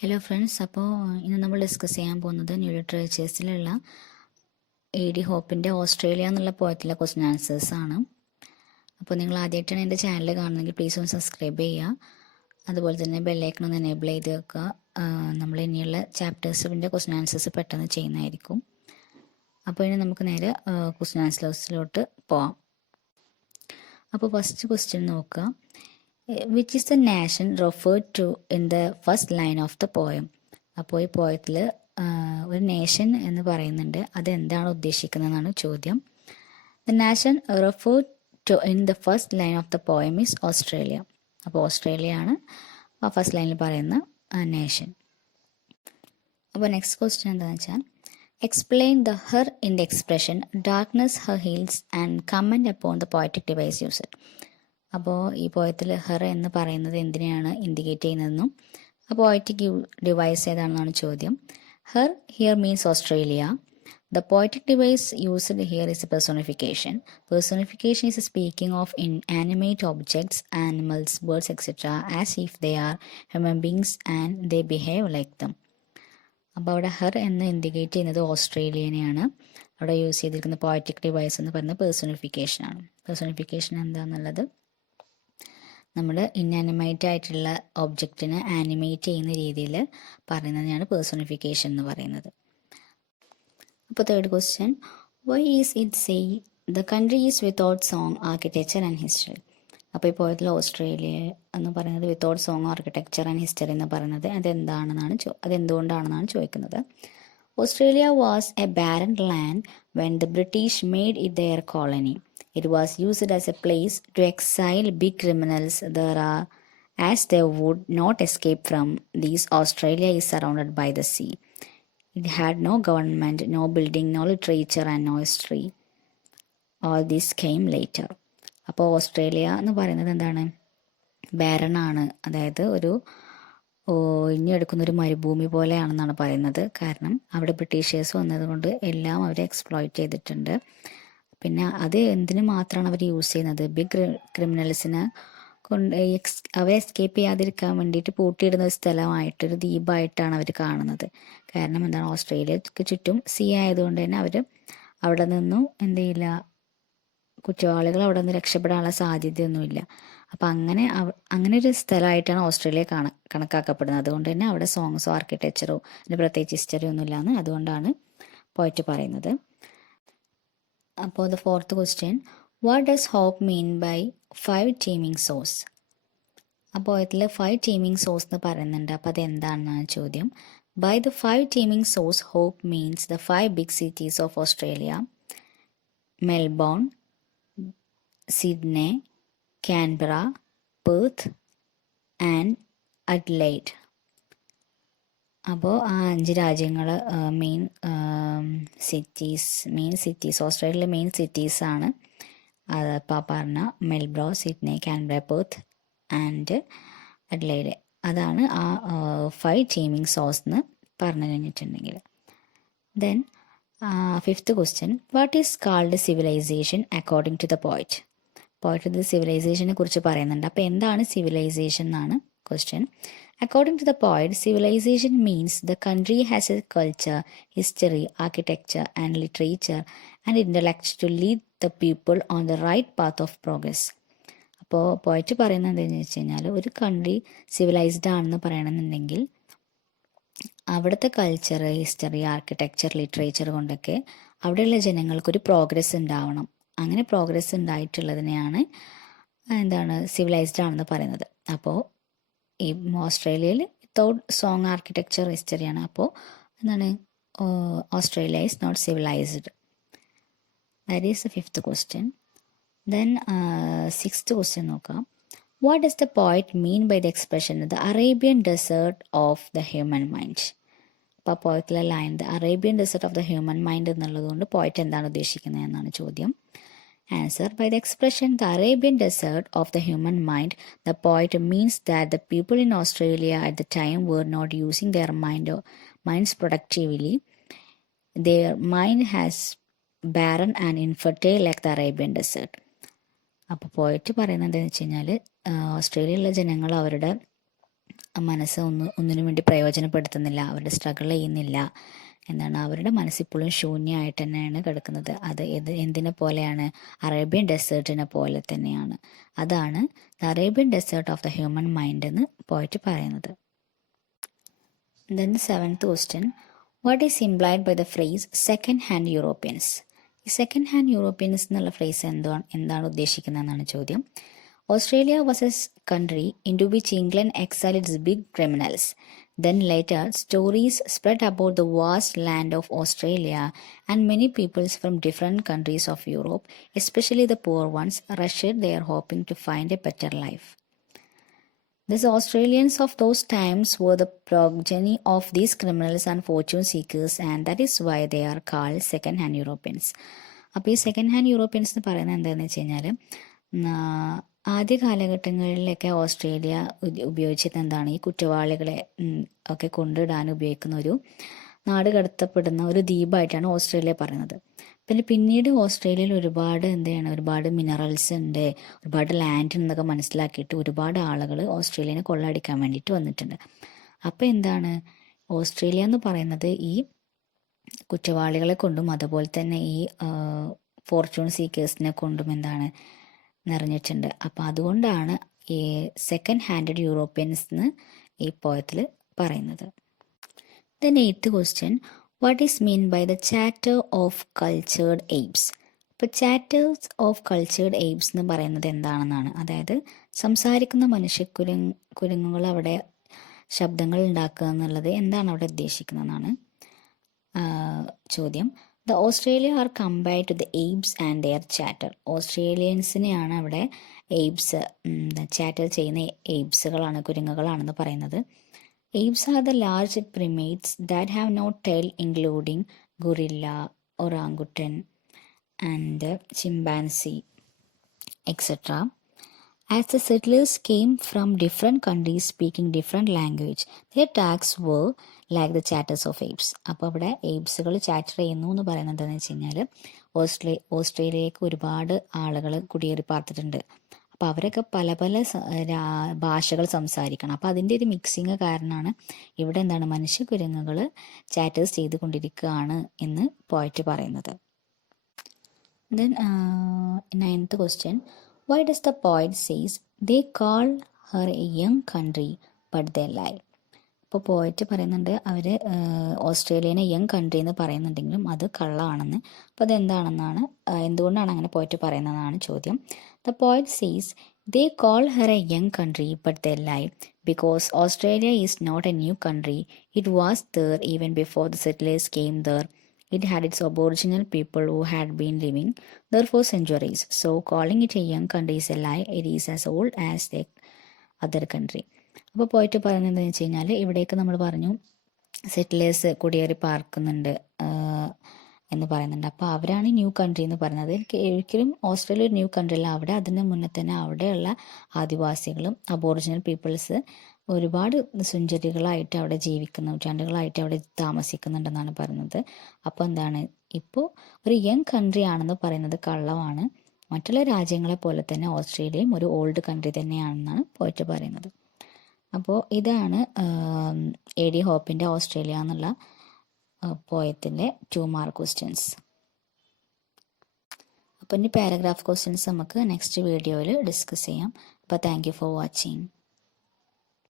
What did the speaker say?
Hello friends, അപ്പോൾ ഇന്ന് നമ്മൾ ഡിസ്കസ് ചെയ്യാൻ പോകുന്നത് ന്യൂ ലിറ്ററേച്ചേഴ്സിലുള്ള എ ഡി ഹോപ്പിൻ്റെ ഓസ്ട്രേലിയ എന്നുള്ള പോയത്തിലെ ക്വസ്റ്റ്യൻ ആൻസേഴ്സ് ആണ്. അപ്പോൾ നിങ്ങൾ ആദ്യമായിട്ടാണ് എൻ്റെ ചാനൽ കാണുന്നതെങ്കിൽ പ്ലീസ് ഒന്ന് സബ്സ്ക്രൈബ് ചെയ്യുക. അതുപോലെ തന്നെ ബെല്ലൈക്കൺ ഒന്ന് എനേബിൾ ചെയ്ത് വെക്കുക. നമ്മൾ ഇനിയുള്ള ചാപ്റ്റേഴ്സിൻ്റെ ക്വസ്റ്റ്യൻ ആൻസേഴ്സ് പെട്ടെന്ന് ചെയ്യുന്നതായിരിക്കും. അപ്പോൾ ഇനി നമുക്ക് നേരെ ക്വസ്റ്റ്യൻ ആൻസേഴ്സിലോട്ട് പോവാം. അപ്പോൾ ഫസ്റ്റ് ക്വസ്റ്റ്യൻ നോക്കുക. Which is the nation referred to in the first line of the poem. അപ്പോൾ ഈ പോയത്തിൽ ഒരു നേഷൻ എന്ന് പറയുന്നുണ്ട്, അതെന്താണ് ഉദ്ദേശിക്കുന്നതെന്നാണ് ചോദ്യം. The nation referred to in the first line of the poem is Australia. അപ്പോൾ ഓസ്ട്രേലിയ ആണ് ആ ഫസ്റ്റ് ലൈനിൽ പറയുന്ന നേഷൻ. അപ്പോൾ നെക്സ്റ്റ് ക്വസ്റ്റ്യൻ എന്താണെന്ന് വെച്ചാൽ, explain the her in the expression darkness her heels and comment upon the poetic device user. അപ്പോൾ ഈ പോയത്തിൽ ഹെർ എന്ന് പറയുന്നത് എന്തിനെയാണ് ഇൻഡിക്കേറ്റ് ചെയ്യുന്നതെന്നും ആ പോയറ്റിക് ഡിവൈസ് ഏതാണെന്നാണ് ചോദ്യം. Her here means Australia. The poetic device used here is A personification. Personification is speaking of inanimate objects, animals, birds etcetera as if they are human beings and they behave like dum. അപ്പോൾ അവിടെ her എന്ന് indicate ചെയ്യുന്നത് ഓസ്ട്രേലിയനെയാണ്. അവിടെ use ചെയ്തിരിക്കുന്ന poetic device എന്ന് പറയുന്നത് പേഴ്സോണിഫിക്കേഷനാണ്. Personification എന്താണെന്നുള്ളത് നമ്മൾ ഇൻആനിമേറ്റ് ആയിട്ടുള്ള ഒബ്ജക്റ്റിനെ ആനിമേറ്റ് ചെയ്യുന്ന രീതിയിൽ പറയുന്നതിനാണ് പേഴ്സോണിഫിക്കേഷൻ എന്ന് പറയുന്നത്. അപ്പോൾ third question, why is it say the country is without song, architecture and history. അപ്പോൾ ഈ പോയത്തിൽ ഓസ്ട്രേലിയ എന്ന് പറയുന്നത് without song, architecture and history എന്ന് പറയുന്നത് അതെന്തുകൊണ്ടാണെന്നാണ് ചോദിക്കുന്നത്. Australia was a barren land when the British made it their colony. It was used as a place to exile big criminals there are, as they would not escape from these. Australia is surrounded by the sea. It had no government, no building, no literature and no history. All this came later. അപ്പോൾ Australia എന്ന് പറയുന്നത് എന്താണ്? ബാരനാണ്, അതായത് ഒരു ഒഴിഞ്ഞെടുക്കുന്നൊരു മരുഭൂമി പോലെയാണെന്നാണ് പറയുന്നത്. കാരണം അവിടെ ബ്രിട്ടീഷേഴ്സ് വന്നതുകൊണ്ട് എല്ലാം അവരെ എക്സ്പ്ലോയിറ്റ് ചെയ്തിട്ടുണ്ട്. പിന്നെ അത് എന്തിനു മാത്രമാണ് അവർ യൂസ് ചെയ്യുന്നത്? ബിഗ് ക്രിമിനൽസിനെ കൊണ്ട് അവരെ എസ്കേപ്പ് ചെയ്യാതിരിക്കാൻ വേണ്ടിയിട്ട് പൂട്ടിയിടുന്ന ഒരു സ്ഥലമായിട്ടൊരു ദ്വീപായിട്ടാണ് അവർ കാണുന്നത്. കാരണം എന്താണ്, ഓസ്ട്രേലിയക്ക് ചുറ്റും സീ ആയതുകൊണ്ട് തന്നെ അവർ അവിടെ നിന്നും എന്ത് ചെയ്യില്ല, കുറ്റവാളികൾ അവിടെ നിന്ന് രക്ഷപ്പെടാനുള്ള സാധ്യതയൊന്നുമില്ല. അപ്പം അങ്ങനെ ഒരു സ്ഥലമായിട്ടാണ് ഓസ്ട്രേലിയ കണക്കാക്കപ്പെടുന്നത്. അതുകൊണ്ട് തന്നെ അവിടെ സോങ്സോ ആർക്കിടെക്ചറോ അതിന് പ്രത്യേകിച്ച് ഹിസ്റ്ററി ഒന്നും ഇല്ലാന്ന് അതുകൊണ്ടാണ് പോയിട്ട് പറയുന്നത്. അപ്പോൾ the fourth question, what does hope mean by 5 teeming source. അപ്പോൾ ഇതിൽ 5 ടീമിംഗ് സോഴ്സ് എന്ന് പറയുന്നുണ്ട്. അപ്പോൾ അതെന്താണെന്നാണ് ചോദ്യം. By the 5 teeming sores Hope means the 5 big cities of Australia: Melbourne, Sydney, Canberra, Perth and Adelaide. അപ്പോൾ ആ 5 രാജ്യങ്ങൾ മെയിൻ സിറ്റീസ് ഓസ്ട്രേലിയയിലെ മെയിൻ സിറ്റീസാണ്. അതിപ്പോൾ പറഞ്ഞ Melbourne, Sydney, Canberra, Perth and Adelaide. അതാണ് ആ 5 ടീമിംഗ് സോഴ്സ് എന്ന് പറഞ്ഞു കഴിഞ്ഞിട്ടുണ്ടെങ്കിൽ. Then fifth question, what is called civilisation according to the poet. Poet ഇത് സിവിലൈസേഷനെ കുറിച്ച് പറയുന്നുണ്ട്. അപ്പോൾ എന്താണ് സിവിലൈസേഷൻ എന്നാണ് question. According to the poet, civilization means the country has a culture, history, architecture, and literature and intellect to lead the people on the right path of progress. അപ്പോൾ പോയിറ്റ് പറയുന്നത് എന്താണെന്ന് വെച്ച് കഴിഞ്ഞാൽ, ഒരു കൺട്രി സിവിലൈസ്ഡ് ആണെന്ന് പറയണമെന്നുണ്ടെങ്കിൽ അവിടുത്തെ കൾച്ചർ, ഹിസ്റ്ററി, ആർക്കിടെക്ചർ, ലിറ്ററേച്ചർ കൊണ്ടൊക്കെ അവിടെയുള്ള ജനങ്ങൾക്കൊരു പ്രോഗ്രസ് ഉണ്ടാവണം. അങ്ങനെ പ്രോഗ്രസ് ഉണ്ടായിട്ടുള്ളതിനെയാണ് എന്താണ് സിവിലൈസ്ഡ് ആണെന്ന് പറയുന്നത്. അപ്പോൾ ഈ ഓസ്ട്രേലിയയിൽ വിത്തൗട്ട് സോങ്, ആർക്കിടെക്ചർ, ഹിസ്റ്ററിയാണ്. അപ്പോൾ എന്താണ്, Australia is not civilised. That is the fifth question. Then sixth question നോക്കാം. What does the poet mean by the expression the Arabian desert of the human mind. അപ്പോൾ ആ പോയത്തിലെ line the Arabian desert of the human mind എന്നുള്ളത് കൊണ്ട് പോയിറ്റ് എന്താണ് ഉദ്ദേശിക്കുന്നത് എന്നാണ് ചോദ്യം. Answer: by the expression the Arabian desert of the human mind, the poet means that the people in Australia at the time were not using their minds productively. Their mind has barren and infertile like the Arabian desert. അപ്പോൾ പോയിട്ട് പറയുന്നത് എന്താണെന്ന് വെച്ച് കഴിഞ്ഞാൽ, ഓസ്ട്രേലിയയിലുള്ള ജനങ്ങൾ അവരുടെ മനസ്സ് ഒന്നിനും വേണ്ടി പ്രയോജനപ്പെടുത്തുന്നില്ല, അവരുടെ സ്ട്രഗിൾ ചെയ്യുന്നില്ല. അവരുടെ മനസ്സിപ്പോഴും ശൂന്യമായിട്ട് തന്നെയാണ് കിടക്കുന്നത്. അത് എന്തിനെ പോലെയാണ്? അറേബ്യൻ ഡെസേർട്ടിനെ പോലെ തന്നെയാണ്. അതാണ് the Arabian desert of the human mind എന്ന് പോയിട്ട് പറയുന്നത്. Then the seventh question, what is implied by the phrase second hand Europeans? ഈ സെക്കൻഡ് ഹാൻഡ് യൂറോപ്യൻസ് എന്നുള്ള ഫ്രേസ് എന്താണ് ഉദ്ദേശിക്കുന്നതെന്നാണ് ചോദ്യം. Australia was a country into which England exiled its big criminals. Then later, stories spread about the vast land of Australia, and many peoples from different countries of Europe, especially the poor ones, rushed there hoping to find a better life. These Australians of those times were the progeny of these criminals and fortune seekers, and that is why they are called second-hand Europeans. അപ്പോൾ ഈ second hand Europeans എന്ന് പറയുന്നത് എന്താണെന്ന് വെച്ച് കഴിഞ്ഞാൽ, ആദ്യ കാലഘട്ടങ്ങളിലൊക്കെ Australia ഉപയോഗിച്ചത് എന്താണ്? ഈ കുറ്റവാളികളെ ഒക്കെ കൊണ്ടിടാൻ ഉപയോഗിക്കുന്ന ഒരു നാട് കടത്തപ്പെടുന്ന ഒരു ദ്വീപായിട്ടാണ് ഓസ്ട്രേലിയ പറയുന്നത്. പിന്നെ പിന്നീട് ഓസ്ട്രേലിയയിൽ ഒരുപാട് മിനറൽസ് ഉണ്ട്, ഒരുപാട് ലാൻഡ് എന്നൊക്കെ മനസ്സിലാക്കിയിട്ട് ഒരുപാട് ആളുകൾ ഓസ്ട്രേലിയനെ കൊള്ളയടിക്കാൻ വേണ്ടിയിട്ട് വന്നിട്ടുണ്ട്. അപ്പോൾ എന്താണ്, ഓസ്ട്രേലിയ എന്ന് പറയുന്നത് ഈ കുറ്റവാളികളെ കൊണ്ടും അതുപോലെ തന്നെ ഈ ഫോർച്യൂൺ സീക്കേഴ്സിനെ കൊണ്ടും നിറഞ്ഞിട്ടുണ്ട്. അപ്പോൾ അതുകൊണ്ടാണ് ഈ സെക്കൻഡ് ഹാൻഡഡ് യൂറോപ്യൻസ് എന്ന് ഈ പോയത്തിൽ പറയുന്നത്. Then eighth question, what is mean by the chatter of cultured apes? ഇപ്പോൾ ചാറ്റേഴ്സ് ഓഫ് കൾച്ചേർഡ് എയ്ബ്സ് എന്ന് പറയുന്നത് എന്താണെന്നാണ്. അതായത് സംസാരിക്കുന്ന കുരങ്ങുകൾ അവിടെ ശബ്ദങ്ങൾ ഉണ്ടാക്കുക എന്നുള്ളത് എന്താണ് അവിടെ ഉദ്ദേശിക്കുന്നതെന്നാണ് ചോദ്യം. The Australia are compared to the apes and their chatter. ഓസ്ട്രേലിയൻസിനെയാണ് അവിടെ എയ്ബ്സ്, ചാറ്റർ ചെയ്യുന്ന എയ്ബ്സുകളാണ്, കുരങ്ങുകളാണെന്ന് പറയുന്നത്. Apes are the large primates that have no tail, including gorilla, orangutan, and chimpanzee, etc. As the settlers came from different countries speaking different language, their talks were like the chatters of apes. അപ്പോൾ അവിടെ എയ്ബ്സുകൾ chatter ചെയ്യുന്നു എന്ന് പറയുന്നത് എന്താണെന്ന് വെച്ച് കഴിഞ്ഞാൽ, ഓസ്ട്രേലിയക്ക് ഒരുപാട് ആളുകൾ കുടിയേറി പാർത്തിട്ടുണ്ട്. അപ്പോൾ അവരൊക്കെ പല ഭാഷകൾ സംസാരിക്കണം. അപ്പോൾ അതിൻ്റെ ഒരു മിക്സിങ് കാരണമാണ് ഇവിടെ മനുഷ്യ കുരങ്ങുകൾ ചാറ്റേഴ്സ് ചെയ്തുകൊണ്ടിരിക്കുകയാണ് എന്ന് പോയിട്ട് പറയുന്നത്. Then ninth question, why does the poet says they call her a young country but they lie? ഇപ്പോൾ പോയിട്ട് പറയുന്നുണ്ട് അവർ ഓസ്ട്രേലിയനെ യങ് കൺട്രി എന്ന് പറയുന്നുണ്ടെങ്കിലും അത് കള്ളമാണെന്ന്. അപ്പോൾ എന്തുകൊണ്ടാണ് അങ്ങനെ പോയിട്ട് പറയുന്നതെന്നാണ് ചോദ്യം. The poet says they call her a young country but they lie because Australia is not a new country. It was there even before the settlers came there. It had its aboriginal people who had been living there for centuries. So calling it a young country is a lie. It is as old as the other country. അപ്പോൾ പോയിട്ട് പറയുന്നത് എന്താണെന്ന് വെച്ച് കഴിഞ്ഞാൽ, ഇവിടേക്ക് നമ്മൾ പറഞ്ഞു settlers കുടിയേറി പാർക്കുന്നുണ്ട് എന്ന് പറയുന്നുണ്ട്. അപ്പോൾ അവരാണ് ന്യൂ കൺട്രി എന്ന് പറയുന്നത്. ഒരിക്കലും ഓസ്ട്രേലിയ ഒരു ന്യൂ കൺട്രി അല്ല. അവിടെ അതിന് മുന്നേ തന്നെ അവിടെയുള്ള ആദിവാസികളും അബോറിജിനൽ പീപ്പിൾസ് ഒരുപാട് സെഞ്ചുറികളായിട്ട് അവിടെ നൂറ്റാണ്ടുകളായിട്ട് അവിടെ താമസിക്കുന്നുണ്ടെന്നാണ് പറയുന്നത്. അപ്പോൾ ഇപ്പോൾ ഒരു യങ് കൺട്രി ആണെന്ന് പറയുന്നത് കള്ളമാണ്. മറ്റുള്ള രാജ്യങ്ങളെ പോലെ തന്നെ ഓസ്ട്രേലിയയും ഒരു ഓൾഡ് കൺട്രി തന്നെയാണെന്നാണ് പോയിട്ട് പറയുന്നത്. അപ്പോൾ ഇതാണ് AD ഹോപ്പിൻ്റെ ഓസ്ട്രേലിയ എന്നുള്ള പോയത്തിൻ്റെ 2 മാർക്ക് ക്വസ്റ്റ്യൻസ്. അപ്പോൾ ഇനി പാരഗ്രാഫ് ക്വസ്റ്റ്യൻസ് നമുക്ക് നെക്സ്റ്റ് വീഡിയോയിൽ ഡിസ്കസ് ചെയ്യാം. അപ്പോൾ താങ്ക് യു ഫോർ വാച്ചിങ്.